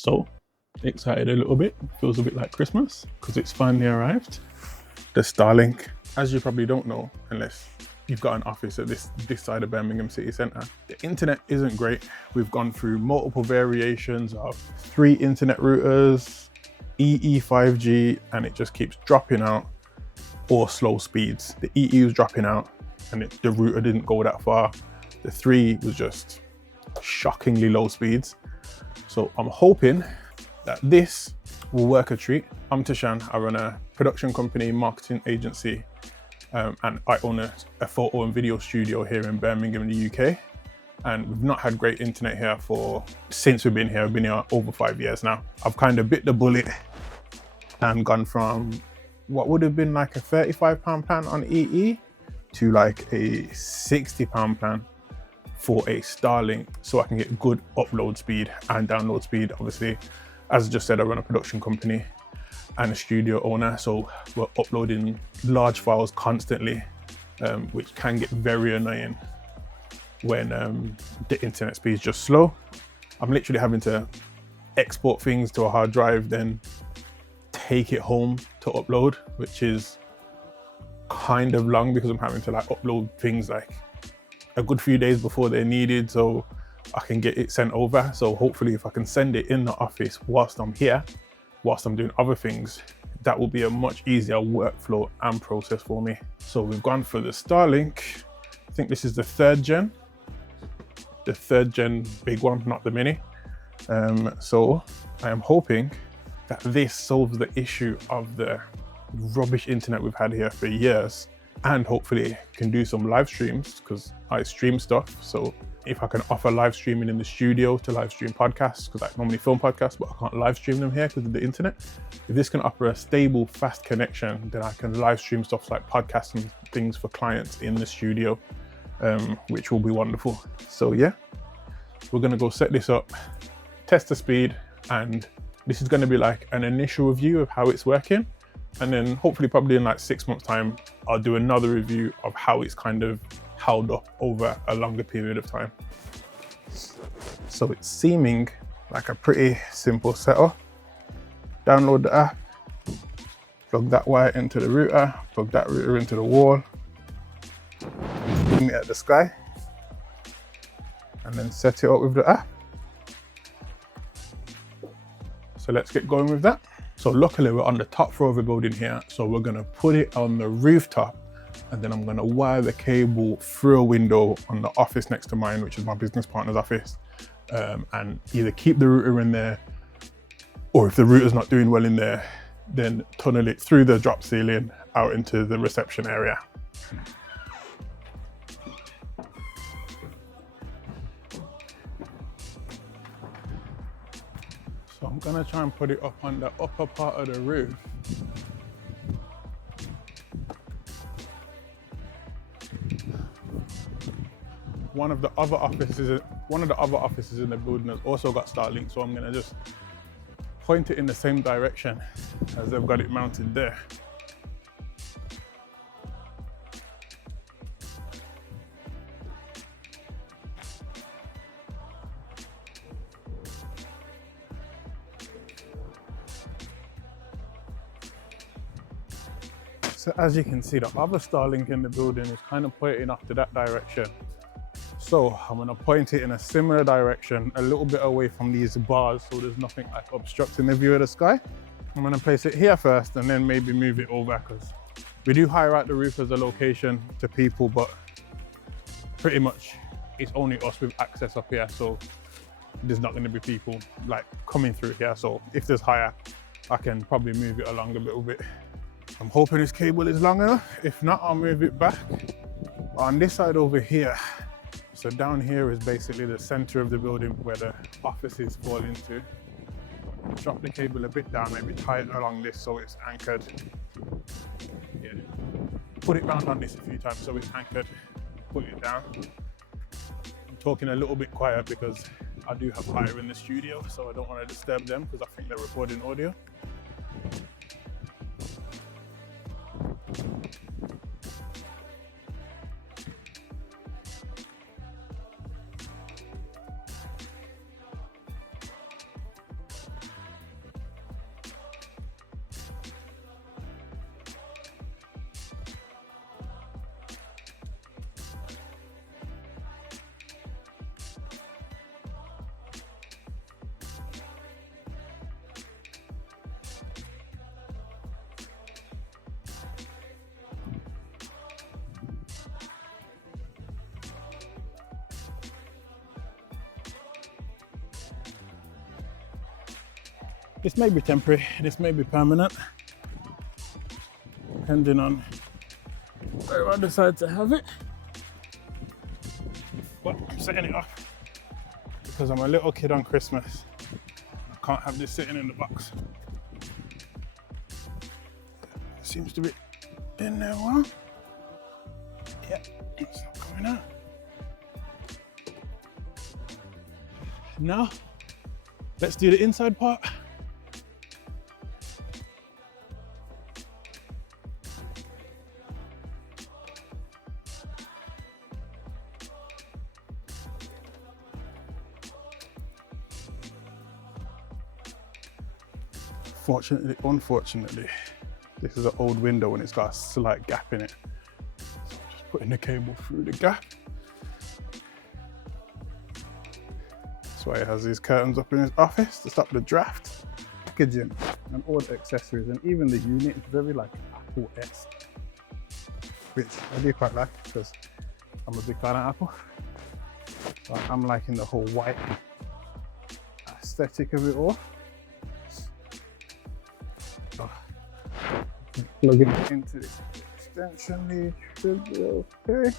So excited a little bit, feels a bit like Christmas because it's finally arrived. The StarLink, as you probably don't know, unless you've got an office at this side of Birmingham city centre, the internet isn't great. We've gone through multiple variations of 3 internet routers, EE 5G, and it just keeps dropping out, or slow speeds. The EE was dropping out and the router didn't go that far. The 3 was just shockingly low speeds. So I'm hoping that this will work a treat. I'm Tashan, I run a production company, marketing agency, and I own a photo and video studio here in Birmingham, in the UK. And we've not had great internet here since we've been here. I've been here over 5 years now. I've kind of bit the bullet and gone from what would have been like a £35 plan on EE to like a £60 plan for a StarLink, so I can get good upload speed and download speed. Obviously, as I just said, I run a production company and a studio owner, so we're uploading large files constantly, which can get very annoying when the internet speed is just slow. I'm literally having to export things to a hard drive, then take it home to upload, which is kind of long because I'm having to like upload things like a good few days before they're needed so I can get it sent over. So hopefully if I can send it in the office whilst I'm here, whilst I'm doing other things, that will be a much easier workflow and process for me. So we've gone for the StarLink. I think this is the 3rd gen big one, not the mini. So I am hoping that this solves the issue of the rubbish internet we've had here for years, and hopefully can do some live streams because I stream stuff. So if I can offer live streaming in the studio to live stream podcasts, because I normally film podcasts, but I can't live stream them here because of the internet. If this can offer a stable, fast connection, then I can live stream stuff like podcasts and things for clients in the studio, which will be wonderful. So yeah, we're gonna go set this up, test the speed, and this is gonna be like an initial review of how it's working. And then hopefully probably in like 6 months time, I'll do another review of how it's kind of held up over a longer period of time. So it's seeming like a pretty simple setup. Download the app, plug that wire into the router, plug that router into the wall, aim it at the sky, and then set it up with the app. So let's get going with that. So luckily we're on the top floor of the building here. So we're gonna put it on the rooftop, and then I'm gonna wire the cable through a window on the office next to mine, which is my business partner's office, and either keep the router in there, or if the router's not doing well in there, then tunnel it through the drop ceiling out into the reception area. So I'm gonna try and put it up on the upper part of the roof. One of the other offices in the building has also got StarLink, so I'm gonna just point it in the same direction as they've got it mounted there. So as you can see, the other StarLink in the building is kind of pointing off to that direction. So I'm gonna point it in a similar direction, a little bit away from these bars, so there's nothing like obstructing the view of the sky. I'm gonna place it here first and then maybe move it over, because we do hire out the roof as a location to people, but pretty much it's only us with access up here. So there's not gonna be people like coming through here. So if there's higher, I can probably move it along a little bit. I'm hoping this cable is long enough. If not, I'll move it back. On this side over here, so down here is basically the center of the building where the offices fall into. Drop the cable a bit down, maybe tie it along this so it's anchored. Yeah. Put it round on this a few times so it's anchored. Put it down. I'm talking a little bit quiet because I do have fire in the studio, so I don't want to disturb them because I think they're recording audio. This may be temporary, this may be permanent, depending on where I decide to have it. But I'm setting it off because I'm a little kid on Christmas. I can't have this sitting in the box. It seems to be in there well. Yeah, it's not coming out. Now, let's do the inside part. Unfortunately, this is an old window and it's got a slight gap in it. So I'm just putting the cable through the gap. That's why he has these curtains up in his office to stop the draft. Packaging and all the accessories and even the unit is very like Apple-esque, which I do quite like because I'm a big fan of Apple. So I'm liking the whole white aesthetic of it all. Plug it into this extension lead, should be okay.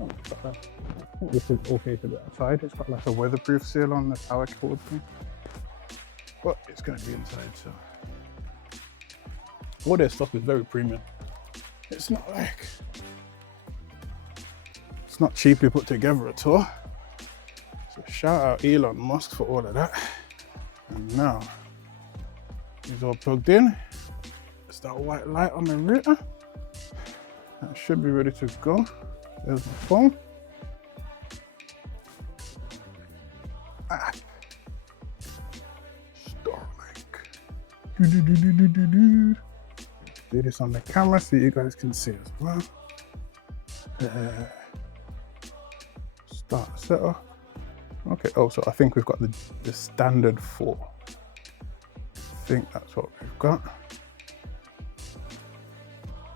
Oh, I think this is okay to be outside. It's got like a weatherproof seal on the power cord thing, but it's going to be inside. So all their stuff is very premium. It's not like, it's not cheaply put together at all. So shout out Elon Musk for all of that. And now it's all plugged in. It's that white light on the router. That should be ready to go. There's my phone. App. StarLink. Do this on the camera so you guys can see as well. Start setup. Okay, oh, so I think we've got the standard 4. I think that's what we've got.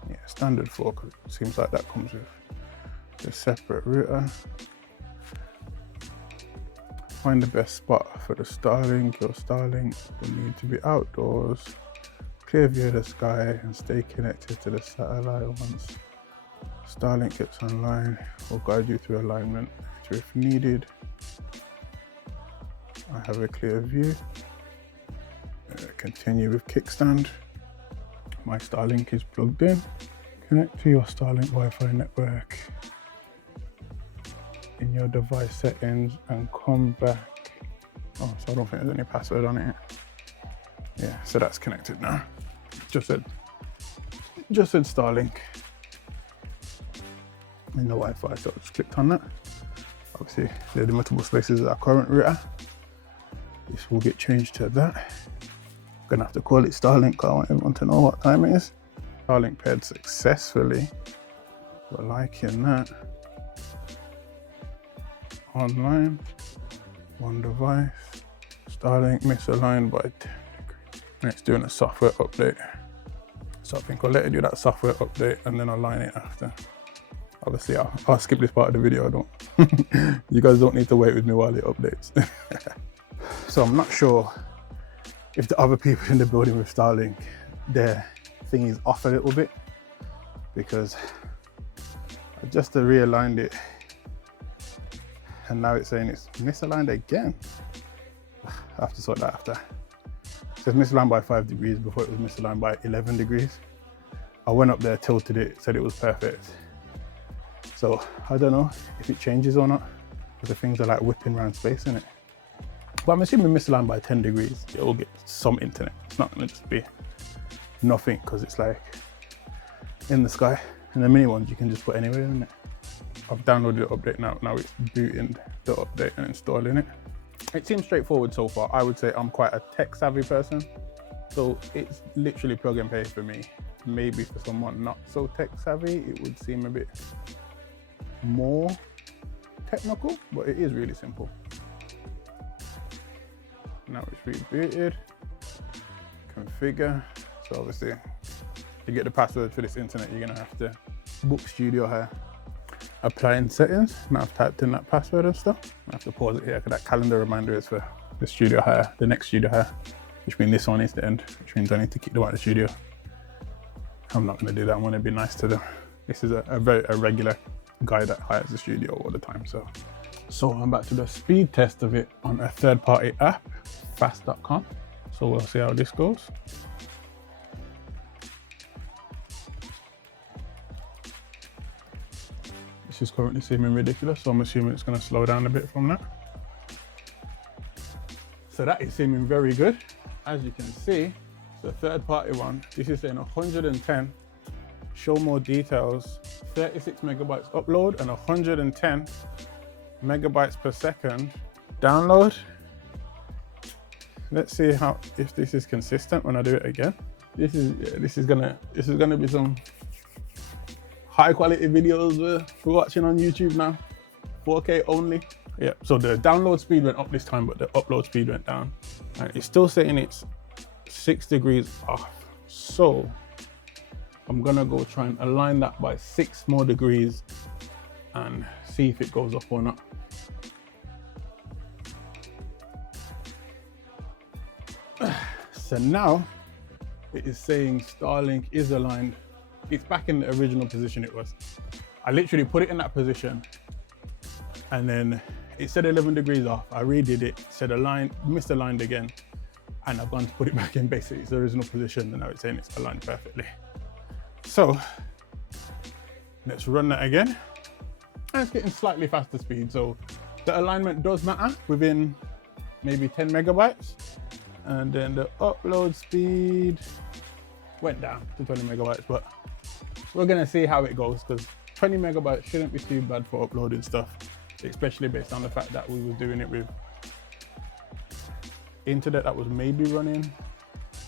Yeah, standard 4, because it seems like that comes with a separate router. Find the best spot for the StarLink. Your StarLink will need to be outdoors, clear view of the sky, and stay connected to the satellite. Once StarLink gets online, we'll guide you through alignment if needed. I have a clear view. Continue with kickstand. My StarLink is plugged in. Connect to your StarLink Wi-Fi network in your device settings and come back. Oh, so I don't think there's any password on it. Yeah, so that's connected now. Just said StarLink in the Wi-Fi, so I just clicked on that. Obviously, the limitable spaces is our current router. This will get changed to that. I'm gonna have to call it StarLink because I want everyone to know what time it is. StarLink paired successfully. We're liking that. Online, one device. StarLink misaligned by 10 degrees. And it's doing a software update. So I think I'll let it do that software update and then align it after. Obviously, I'll skip this part of the video. I don't. You guys don't need to wait with me while it updates. So I'm not sure if the other people in the building with StarLink, their thing is off a little bit, because I just realigned it and now it's saying it's misaligned again. I have to sort that after. It says misaligned by 5 degrees before it was misaligned by 11 degrees. I went up there, tilted it, said it was perfect. So I don't know if it changes or not, because the things are like whipping around space in it. But I'm assuming misaligned by 10 degrees, it will get some internet. It's not gonna just be nothing, because it's like in the sky. And the mini ones you can just put anywhere in it. I've downloaded the update now. Now it's booting the update and installing it. It seems straightforward so far. I would say I'm quite a tech savvy person. So it's literally plug and play for me. Maybe for someone not so tech savvy, it would seem a bit more technical, but it is really simple. Now it's rebooted, configure. So obviously, to get the password for this internet, you're gonna have to book Studio Hire. Applying settings. Now I've typed in that password and stuff. I have to pause it here because that calendar reminder is for the Studio Hire, the next Studio Hire. which means this one is the end, which means I need to kick them out of the studio. I'm not going to do that. I want to be nice to them. This is a regular guy that hires the studio all the time. So I'm about to do a speed test of it on a third-party app, fast.com. So we'll see how this goes. This is currently seeming ridiculous, so I'm assuming it's going to slow down a bit from that. So that is seeming very good. As you can see, the third-party one, this is saying 110, show more details, 36 megabytes upload and 110 megabytes per second download. Let's see if this is consistent when I do it again. This is gonna be some high quality videos we're watching on YouTube now. 4K only. Yeah, so the download speed went up this time, but the upload speed went down. And it's still saying it's 6 degrees off. So I'm gonna go try and align that by 6 more degrees and see if it goes up or not. So now it is saying StarLink is aligned. It's back in the original position it was. I literally put it in that position and then it said 11 degrees off. I redid it, said aligned, misaligned again, and I've gone to put it back in basically its original position, and now it's saying it's aligned perfectly. So let's run that again. And it's getting slightly faster speed. So the alignment does matter within maybe 10 megabytes. And then the upload speed went down to 20 megabytes, but we're gonna see how it goes, because 20 megabytes shouldn't be too bad for uploading stuff, especially based on the fact that we were doing it with internet that was maybe running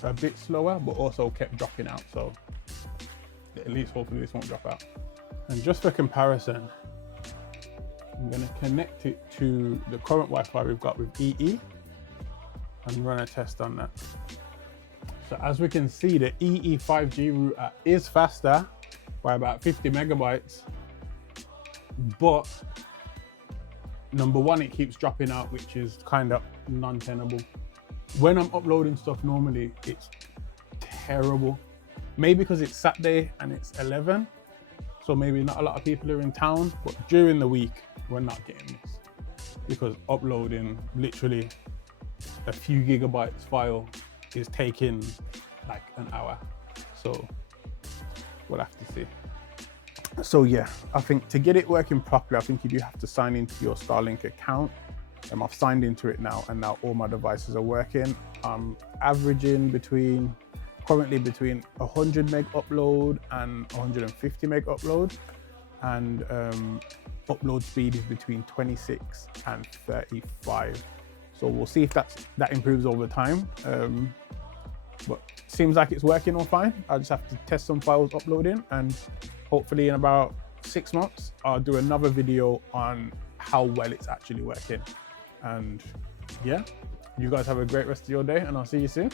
a bit slower, but also kept dropping out. So at least hopefully this won't drop out. And just for comparison, I'm gonna connect it to the current Wi-Fi we've got with EE and run a test on that. So as we can see, the EE 5G router is faster by about 50 megabytes, but number one, it keeps dropping out, which is kind of non-tenable. When I'm uploading stuff normally, it's terrible. Maybe because it's Saturday and it's 11, so maybe not a lot of people are in town, but during the week, we're not getting this, because uploading literally a few gigabytes file is taking like an hour. So we'll have to see. So yeah, I think to get it working properly, I think you do have to sign into your StarLink account. I've signed into it now, and now all my devices are working. I'm averaging currently between 100 meg upload and 150 meg upload, and upload speed is between 26 and 35. So we'll see if that improves over time. But seems like it's working all fine. I just have to test some files uploading, and hopefully in about 6 months, I'll do another video on how well it's actually working. And yeah, you guys have a great rest of your day, and I'll see you soon.